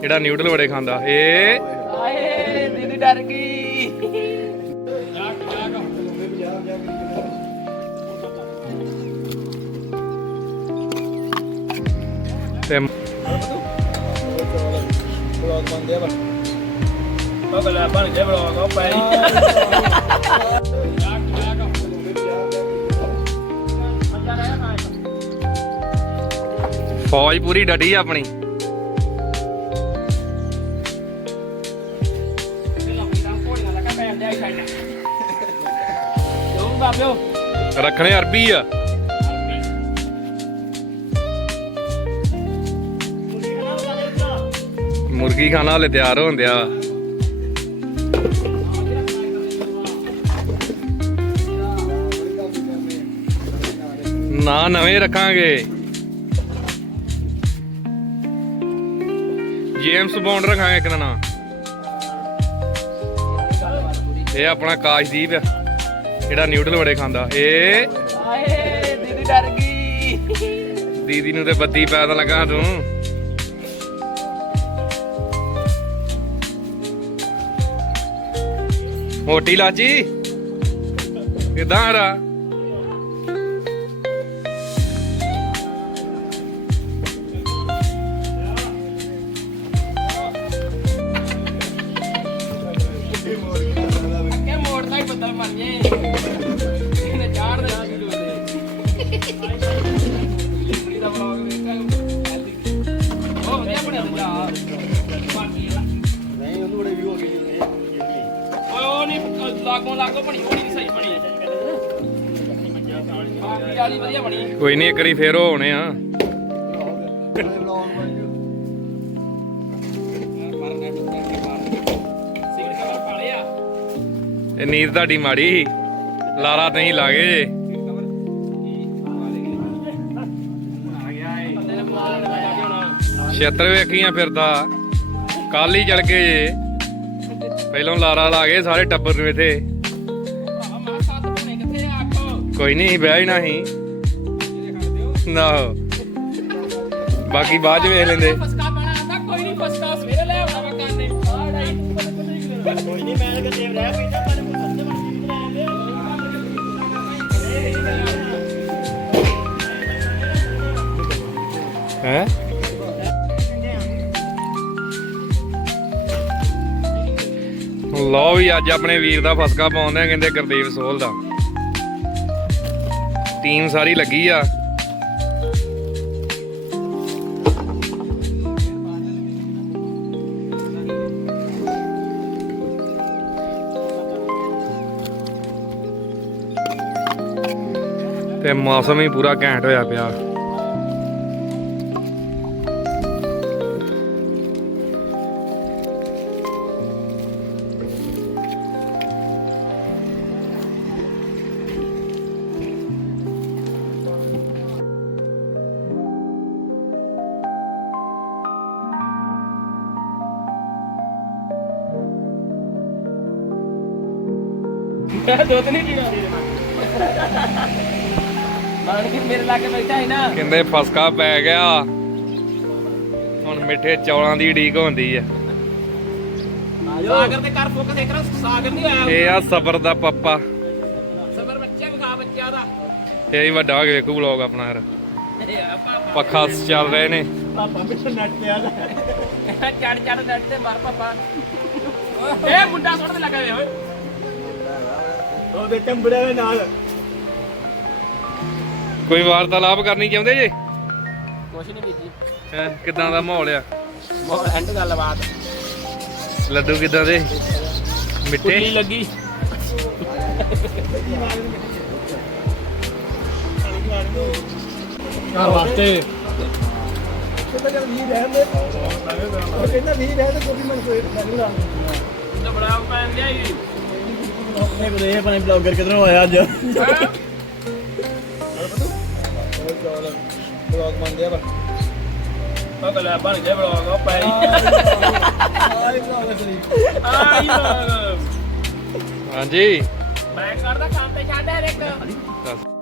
ਜਿਹੜਾ ਨਿਊਡਲ ਬੜੇ ਖਾਂਦਾ ਏ ਆਏ ਦੀਦੀ ਡਰ ਗਈ ਤੇ ਬਲੌਗ ਬੰਦੇ ਆ ਬਗਲਾ ਬਣ ਗਿਆ ਬਲੌਗ ਉਹ ਪੈ ਫੌਜ ਪੂਰੀ ਡਟੀ ਆਪਣੀ। ਆਪਣੀ ਰੱਖਣੇ ਅਰਬੀ ਆ। ਮੁਰਗੀ ਖਾਣਾ ਹਲੇ ਤਿਆਰ ਹੋਣ ਦਿਆ। ਨਾ ਨਵੇਂ ਰੱਖਾਂਗੇ। ਜੇਮਸ ਬੌਂਡ ਰੱਖਾਂਗੇ ਇੱਕ ਦਾ ਇਹ ਆਪਣਾ ਕਾਸ਼ਦੀਪ ਆ। ਜਿਹੜਾ ਨਿਊਡਲ ਬੜੇ ਖਾਂਦਾ। ਏ। ਆਏ ਦੀਦੀ ਡਰ ਗਈ ਦੀਦੀ ਨੂੰ ਤੇ ਬੱਤੀ ਪੈ ਤਾਂ ਲੱਗਾ ਤੂੰ ਮੋਟੀ ਲਾਚੀ। ਕਿਦਾਂ ਰਾ? ਕਿ ਨਹੀਂ ਉਹਨੂੰ ਬੜੇ ਵਿਊ ਹੋ ਗਏ ਜੀ ਓਏ ਉਹ ਨਹੀਂ ਲਾਗੋਂ ਲਾਗੋਂ ਬਣੀ ਉਹ ਨਹੀਂ ਸਹੀ ਬਣੀ। ਬਾਕੀ ਵਾਲੀ ਵਧੀਆ ਬਣੀ। ਕੋਈ ਨਹੀਂ ਇੱਕ ਵਾਰੀ ਫੇਰ ਉਹ ਹੋਣੇ ਆ। ਆ ਇਹ ਨੀਂਦ ਤੁਹਾਡੀ ਮਾੜੀ ਸੀ। ਲਾਰਾ ਨਹੀਂ ਲਾਗੇ ਜੇ। ਲਗਾਇਆ ਜੀ ਹੁਣ ਛੇਤਰ ਵੇਖੀਆਂ ਫਿਰਦਾ। ਕੱਲ ਹੀ ਚਲ ਗਏ ਜੇ। ਪਹਿਲਾਂ ਲਾਰਾ ਲਾ ਗਏ ਸਾਰੇ ਟੱਬਰ ਨੂੰ ਇੱਥੇ। ਕੋਈ ਨਹੀਂ ਬਹਿ ਹੀ ਨਾ ਬਾਕੀ ਬਾਅਦ ਚ ਵੇਖ ਲੈਂਦੇ। ਕੋਈ ਨਹੀਂ ਫਸਕਾ ਸਵੇਰੇ ਲੈ ਆਉਣਾ ਵਾ ਕੰਨੇ ਕੋਈ ਨਹੀਂ ਮੈਂ ਤਾਂ ਦੇਵ ਰਹਿ ਪੈਂਦਾ ਪਰ ਹੈ? ਵੀ ਅੱਜ ਆਪਣੇ ਵੀਰ ਦਾ ਫਸਕਾ ਪਾਉਂਦੇ ਆ, ਕਹਿੰਦੇ ਗੁਰਦੀਪ ਸੋਹਲ ਦਾ। ਟੀਮ ਸਾਰੀ ਲੱਗੀ ਆ। ਤੇ ਮੌਸਮ ਹੀ ਪੂਰਾ ਘੈਂਟ ਹੋਇਆ ਪਿਆ। ਮੈਂ ਦੁੱਧ ਨਹੀਂ ਪੀਣਾ। ਮਾਨ ਕੇ ਮੇਰੇ ਲਾਗੇ ਬੈਠਾ ਹੈ ਨਾ। ਕਹਿੰਦੇ ਫਸਕਾ ਪੈ ਗਿਆ। ਹੁਣ ਮਿੱਠੇ ਚੌਲਾਂ ਦੀ ਢੀਕ ਹੁੰਦੀ ਆ। ਸਾਗਰ ਦੇ ਘਰ ਫੋਕਸ ਇੱਕ ਸਾਗਰ ਨਹੀਂ ਆਇਆ। ਇਹ ਆ ਸਬਰ ਦਾ ਪੱਪਾ। ਸਬਰ ਬੱਚਾ ਵਿਖਾ ਬੱਚਾ ਦਾ। ਇਹ ਹੀ ਵੱਡਾ ਹੋ ਕੇ ਵੇਖੂ ਵਲੌਗ ਆਪਣਾ ਯਾਰ ਇਹ ਆ ਪਾਪਾ। ਪੱਖਾ ਚੱਲ ਰਹੇ ਨੇ। ਪਾਪਾ ਪਿੱਛੇ ਨੱਟ ਤੇ ਆ ਚੜ ਚੜ ਨੱਟ ਤੇ ਮਾਰ ਪਾਪਾ। ਇਹ ਮੁੰਡਾ ਸੁੱਟ ਤੇ ਲੱਗਾ ਵੇ ਓਏ। ਉਹਦੇ ਟੰਬੜੇ ਦੇ ਨਾਲ। ਕੋਈ ਵਾਰਤਾਲਾਪ ਕਰਨੀ ਚਾਹੁੰਦੇ ਜੇ? ਕੁਛ ਨਹੀਂ ਬੀਜੀ। ਹੈਂ, ਕਿੱਦਾਂ ਦਾ ਮਾਹੌਲ ਆ? ਬਹੁਤ ਐਂਡ ਗੱਲਬਾਤ। ਲੱਡੂ ਕਿੱਦਾਂ ਦੇ? ਮਿੱਠੇ? ਕੁੱਲੀ ਲੱਗੀ। ਆ ਵਾਸਤੇ। ਕਿਤੇ ਜਦ ਵੀ ਰਹਿੰਦੇ ਉਹ ਕਹਿੰਦਾ ਵੀ ਰਹਿੰਦੇ ਕੋਈ ਮਨ ਕੋਈ ਨਹੀਂ ਲਾ। ਤੇ ਬੜਾ ਪੈਣ ਗਿਆ ਜੀ ਆਪਣੇ ਕੋਲ ਇਹ ਆਪਣੇ ਬਲੌਗਰ ਕਿਧਰੋਂ ਆਇਆ ਅੱਜ? ਬਲੌਗ ਬੰਦੇ ਆ ਬਗਲਾ ਬਣ ਗਿਆ ਬਲੌਗ ਉਹ ਪੈ ਆਈ ਬਲੌਗ ਅਸਲੀ ਆਈ ਬਲੌਗ ਹਾਂਜੀ। ਮੈਂ ਕਰਦਾ ਕੰਮ ਤੇ ਛੱਡ ਹਰ ਇੱਕ।